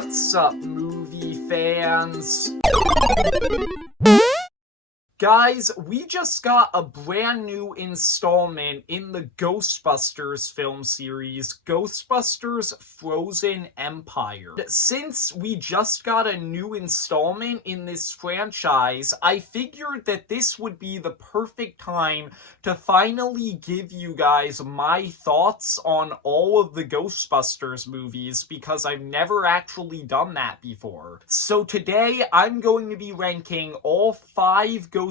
What's up, movie fans? Guys, we just got a brand new installment in the Ghostbusters film series, Ghostbusters Frozen Empire. Since we just got a new installment in this franchise, I figured that this would be the perfect time to finally give you guys my thoughts on all of the Ghostbusters movies, because I've never actually done that before. So today, I'm going to be ranking all 5 Ghostbusters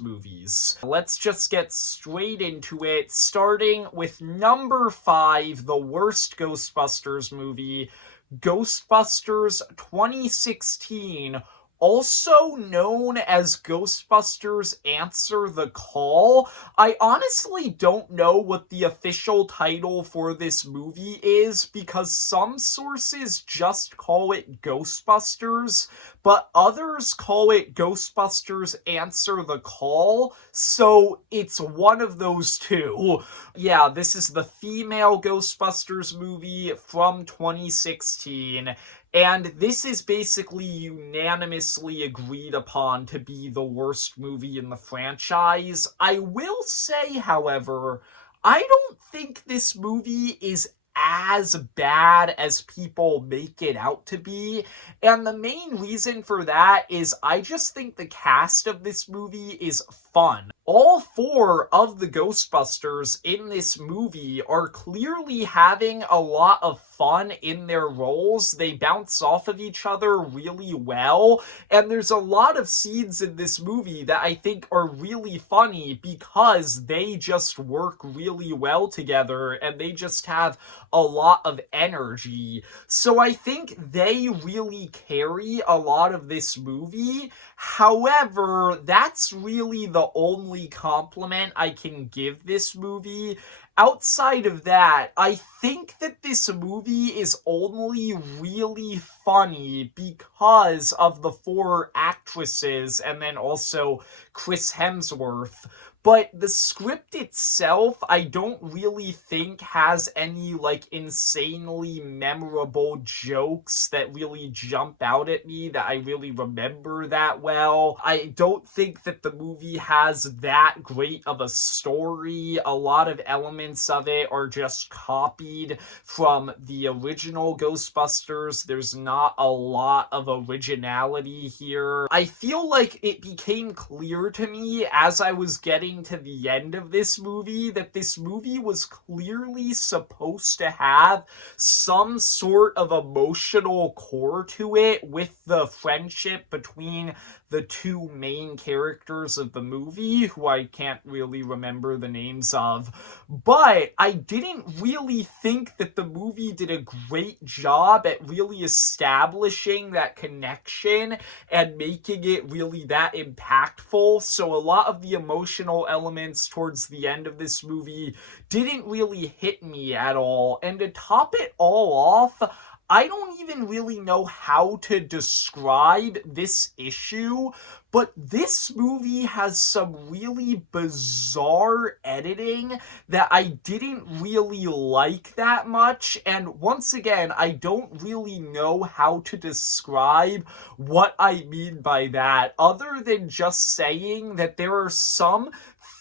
movies. Let's just get straight into it, starting with number 5, the worst Ghostbusters movie, Ghostbusters 2016, also known as Ghostbusters Answer the Call. I honestly don't know what the official title for this movie is, because some sources just call it Ghostbusters, but others call it Ghostbusters Answer the Call, so it's one of those two. Yeah, this is the female Ghostbusters movie from 2016, and this is basically unanimously agreed upon to be the worst movie in the franchise. I will say, however, I don't think this movie is as bad as people make it out to be, and the main reason for that is I just think the cast of this movie is fun. All 4 of the Ghostbusters in this movie are clearly having a lot of fun in their roles. They bounce off of each other really well, and there's a lot of scenes in this movie that I think are really funny because they just work really well together and they just have a lot of energy. So I think they really carry a lot of this movie. However, that's really the only compliment I can give this movie. Outside of that, I think that this movie is only really funny because of the 4 actresses and then also Chris Hemsworth. But the script itself, I don't really think has any, insanely memorable jokes that really jump out at me that I really remember that well. I don't think that the movie has that great of a story. A lot of elements of it are just copied from the original Ghostbusters. There's not a lot of originality here. I feel like it became clear to me as I was getting to the end of this movie that this movie was clearly supposed to have some sort of emotional core to it with the friendship between the 2 main characters of the movie, who I can't really remember the names of. But I didn't really think that the movie did a great job at really establishing that connection and making it really that impactful. So a lot of the emotional elements towards the end of this movie didn't really hit me at all. And to top it all off, I don't even really know how to describe this issue, but this movie has some really bizarre editing that I didn't really like that much, and once again, I don't really know how to describe what I mean by that, other than just saying that there are some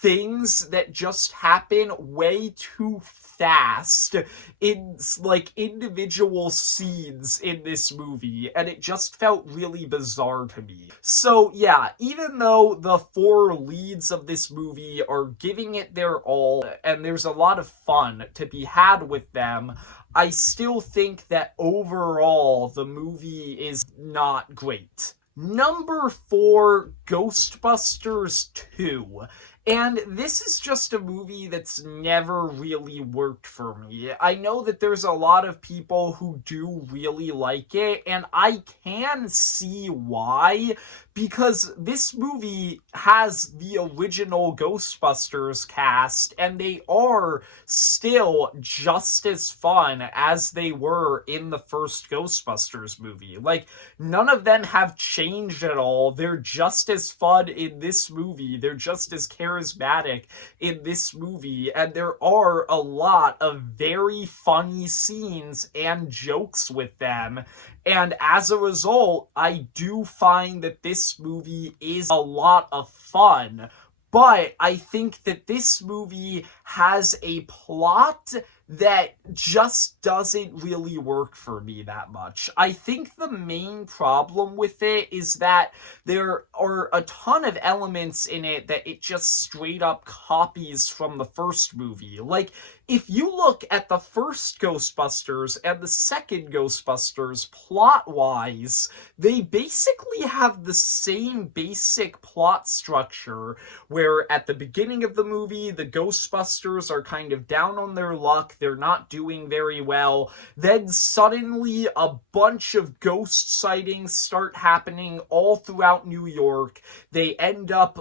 things that just happen way too fast in individual scenes in this movie, and it just felt really bizarre to me. So yeah, even though the 4 leads of this movie are giving it their all and there's a lot of fun to be had with them, I still think that overall the movie is not great. Number 4, Ghostbusters 2. And this is just a movie that's never really worked for me. I know that there's a lot of people who do really like it, and I can see why, because this movie has the original Ghostbusters cast, and they are still just as fun as they were in the first Ghostbusters movie. None of them have changed at all. They're just as fun in this movie. They're just as charismatic charismatic in this movie, and there are a lot of very funny scenes and jokes with them. And as a result, I do find that this movie is a lot of fun. But I think that this movie has a plot that just doesn't really work for me that much. I think the main problem with it is that there are a ton of elements in it that it just straight up copies from the first movie. Like, if you look at the first Ghostbusters and the second Ghostbusters plot-wise, they basically have the same basic plot structure, where at the beginning of the movie, the Ghostbusters are kind of down on their luck, they're not doing very well, then suddenly a bunch of ghost sightings start happening all throughout New York. They end up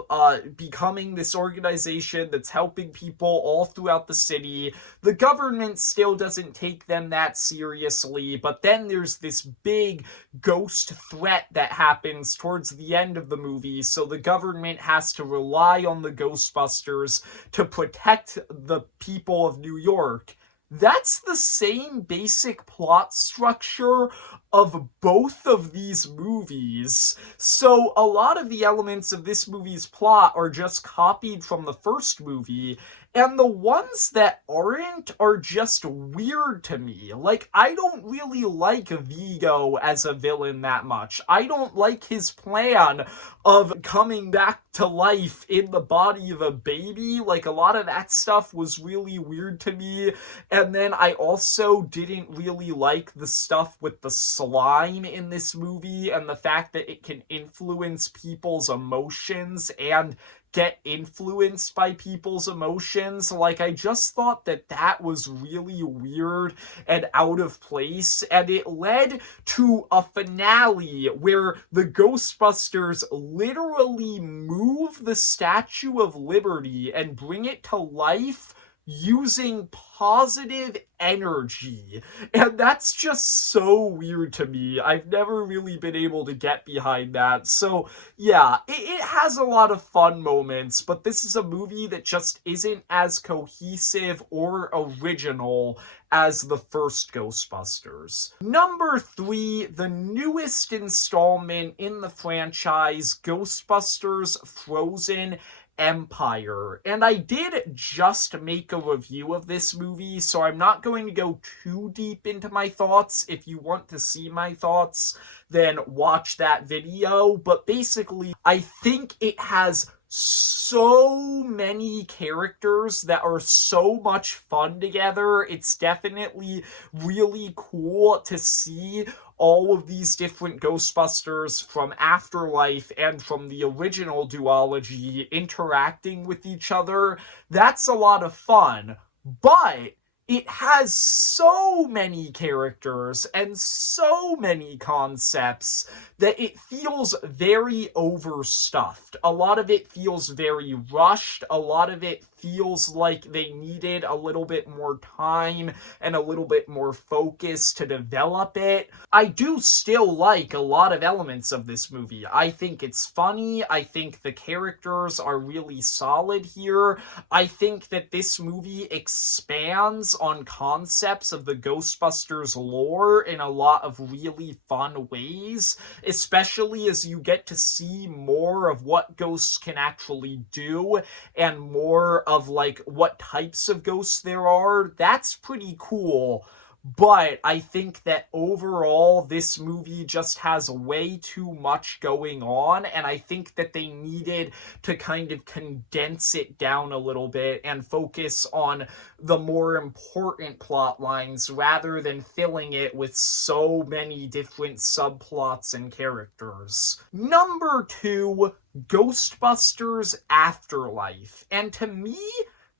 becoming this organization that's helping people all throughout the city. The government still doesn't take them that seriously, but then there's this big ghost threat that happens towards the end of the movie, so the government has to rely on the Ghostbusters to protect the people of New York. That's the same basic plot structure of both of these movies. So a lot of the elements of this movie's plot are just copied from the first movie, and the ones that aren't are just weird to me. Like, I don't really like Vigo as a villain that much. I don't like his plan of coming back to life in the body of a baby. Like, a lot of that stuff was really weird to me. And then I also didn't really like the stuff with the slime in this movie and the fact that it can influence people's emotions and get influenced by people's emotions. Like, I just thought that that was really weird and out of place, and it led to a finale where the Ghostbusters literally move the Statue of Liberty and bring it to life using positive energy. And that's just so weird to me. I've never really been able to get behind that. So yeah, it has a lot of fun moments, but this is a movie that just isn't as cohesive or original as the first Ghostbusters. Number 3, the newest installment in the franchise, Ghostbusters Frozen Empire. And I did just make a review of this movie, so I'm not going to go too deep into my thoughts. If you want to see my thoughts, then watch that video. But basically, I think it has so many characters that are so much fun together. It's definitely really cool to see all of these different Ghostbusters from Afterlife and from the original duology interacting with each other. That's a lot of fun, but it has so many characters and so many concepts that it feels very overstuffed. A lot of it feels very rushed. A lot of it feels like they needed a little bit more time and a little bit more focus to develop it. I do still like a lot of elements of this movie. I think it's funny. I think the characters are really solid here. I think that this movie expands on concepts of the Ghostbusters lore in a lot of really fun ways, especially as you get to see more of what ghosts can actually do and more of like what types of ghosts there are. That's pretty cool. But I think that overall, this movie just has way too much going on, and I think that they needed to kind of condense it down a little bit and focus on the more important plot lines rather than filling it with so many different subplots and characters. Number 2, Ghostbusters Afterlife. And to me,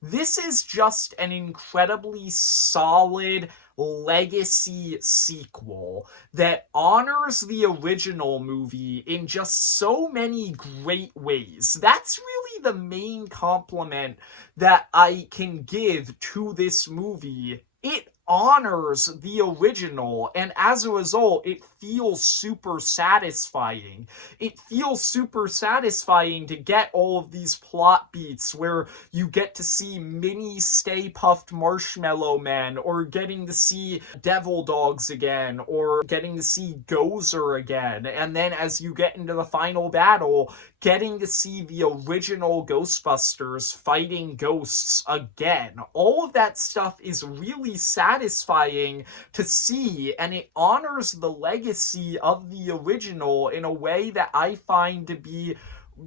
this is just an incredibly solid legacy sequel that honors the original movie in just so many great ways. That's really the main compliment that I can give to this movie. It honors the original, and as a result, it feels super satisfying. It feels super satisfying to get all of these plot beats where you get to see mini Stay Puft Marshmallow Men, or getting to see Devil Dogs again, or getting to see Gozer again, and then as you get into the final battle, getting to see the original Ghostbusters fighting ghosts again. All of that stuff is really satisfying to see, and it honors the legacy of the original in a way that I find to be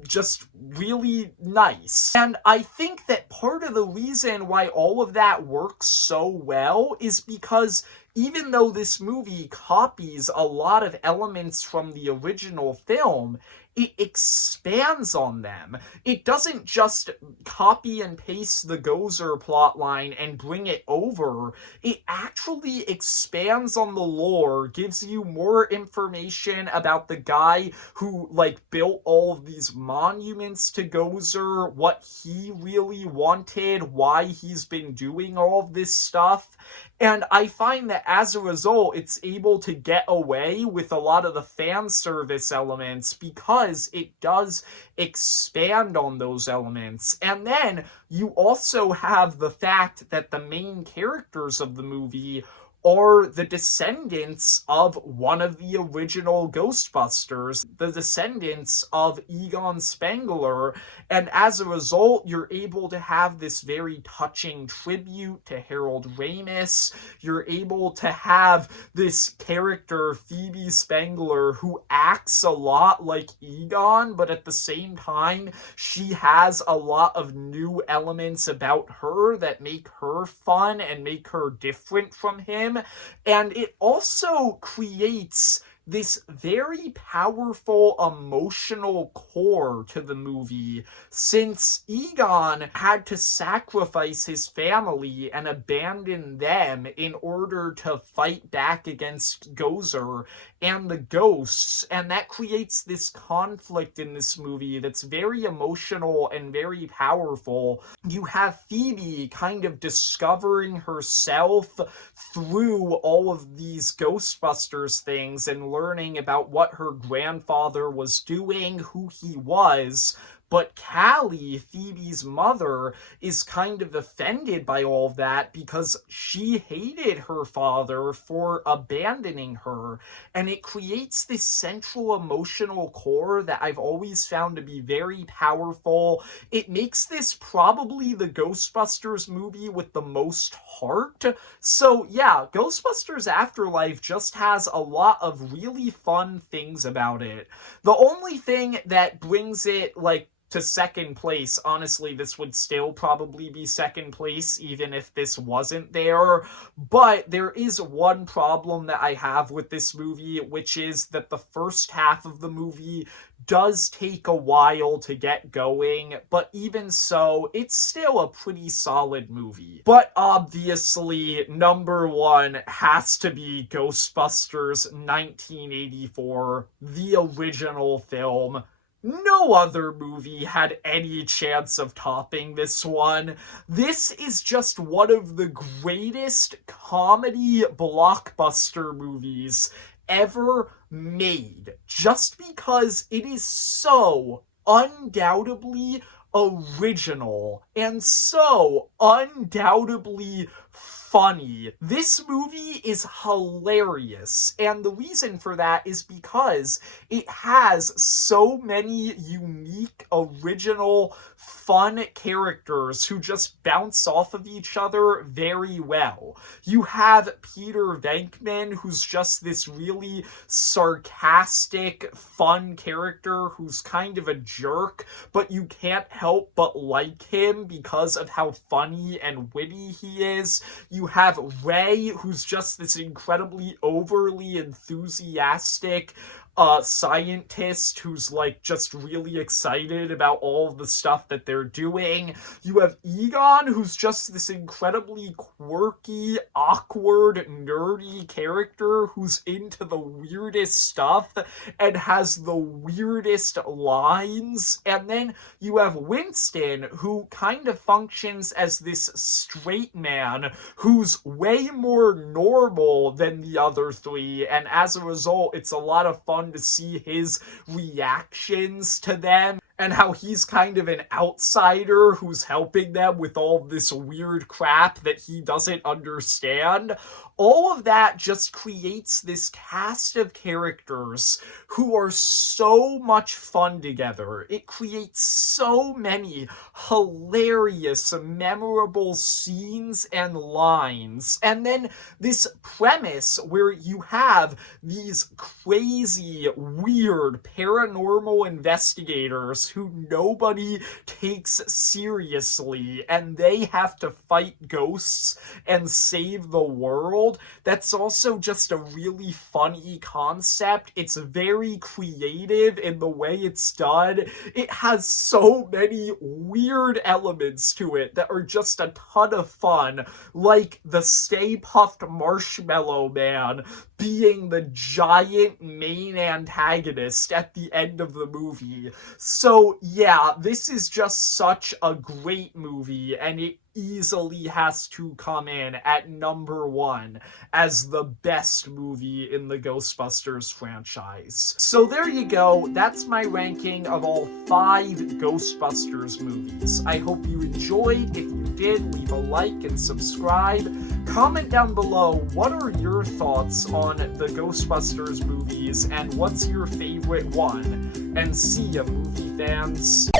just really nice. And I think that part of the reason why all of that works so well is because even though this movie copies a lot of elements from the original film, it expands on them. It doesn't just copy and paste the Gozer plotline and bring it over. It actually expands on the lore, gives you more information about the guy who, built all of these monuments to Gozer, what he really wanted, why he's been doing all of this stuff. And I find that as a result, it's able to get away with a lot of the fan service elements because it does expand on those elements. And then you also have the fact that the main characters of the movie are the descendants of one of the original Ghostbusters, the descendants of Egon Spengler, and as a result, you're able to have this very touching tribute to Harold Ramis. You're able to have this character, Phoebe Spengler, who acts a lot like Egon, but at the same time, she has a lot of new elements about her that make her fun and make her different from him. And it also creates this very powerful emotional core to the movie, since Egon had to sacrifice his family and abandon them in order to fight back against Gozer and the ghosts, and that creates this conflict in this movie that's very emotional and very powerful. You have Phoebe kind of discovering herself through all of these Ghostbusters things and learning about what her grandfather was doing, who he was. But Callie, Phoebe's mother, is kind of offended by all of that because she hated her father for abandoning her. And it creates this central emotional core that I've always found to be very powerful. It makes this probably the Ghostbusters movie with the most heart. So yeah, Ghostbusters Afterlife just has a lot of really fun things about it. The only thing that brings it, to second place, honestly, this would still probably be second place even if this wasn't there, but there is one problem that I have with this movie, which is that the first half of the movie does take a while to get going, but even so, it's still a pretty solid movie. But obviously, number one has to be Ghostbusters 1984, the original film. No other movie had any chance of topping this one. This is just one of the greatest comedy blockbuster movies ever made, just because it is so undoubtedly original and so undoubtedly funny. This movie is hilarious, and the reason for that is because it has so many unique, original, fun characters who just bounce off of each other very well. You have Peter Venkman, who's just this really sarcastic, fun character who's kind of a jerk, but you can't help but like him because of how funny and witty he is. You have Ray, who's just this incredibly overly enthusiastic, scientist who's like just really excited about all of the stuff that they're doing. You have Egon, who's just this incredibly quirky, awkward, nerdy character who's into the weirdest stuff and has the weirdest lines. And then you have Winston, who kind of functions as this straight man who's way more normal than the other three, and as a result, it's a lot of fun to see his reactions to them and how he's kind of an outsider who's helping them with all this weird crap that he doesn't understand. All of that just creates this cast of characters who are so much fun together. It creates so many hilarious, memorable scenes and lines. And then this premise where you have these crazy, weird, paranormal investigators who nobody takes seriously, and they have to fight ghosts and save the world. That's also just a really funny concept. It's very creative in the way it's done. It has so many weird elements to it that are just a ton of fun, like the Stay Puft Marshmallow Man being the giant main antagonist at the end of the movie. So yeah, this is just such a great movie, and it easily has to come in at number 1 as the best movie in the Ghostbusters franchise. So there you go, that's my ranking of all 5 Ghostbusters movies. I hope you enjoyed. If you did, leave a like and subscribe. Comment down below, what are your thoughts on the Ghostbusters movies, and what's your favorite one? And see ya, movie fans.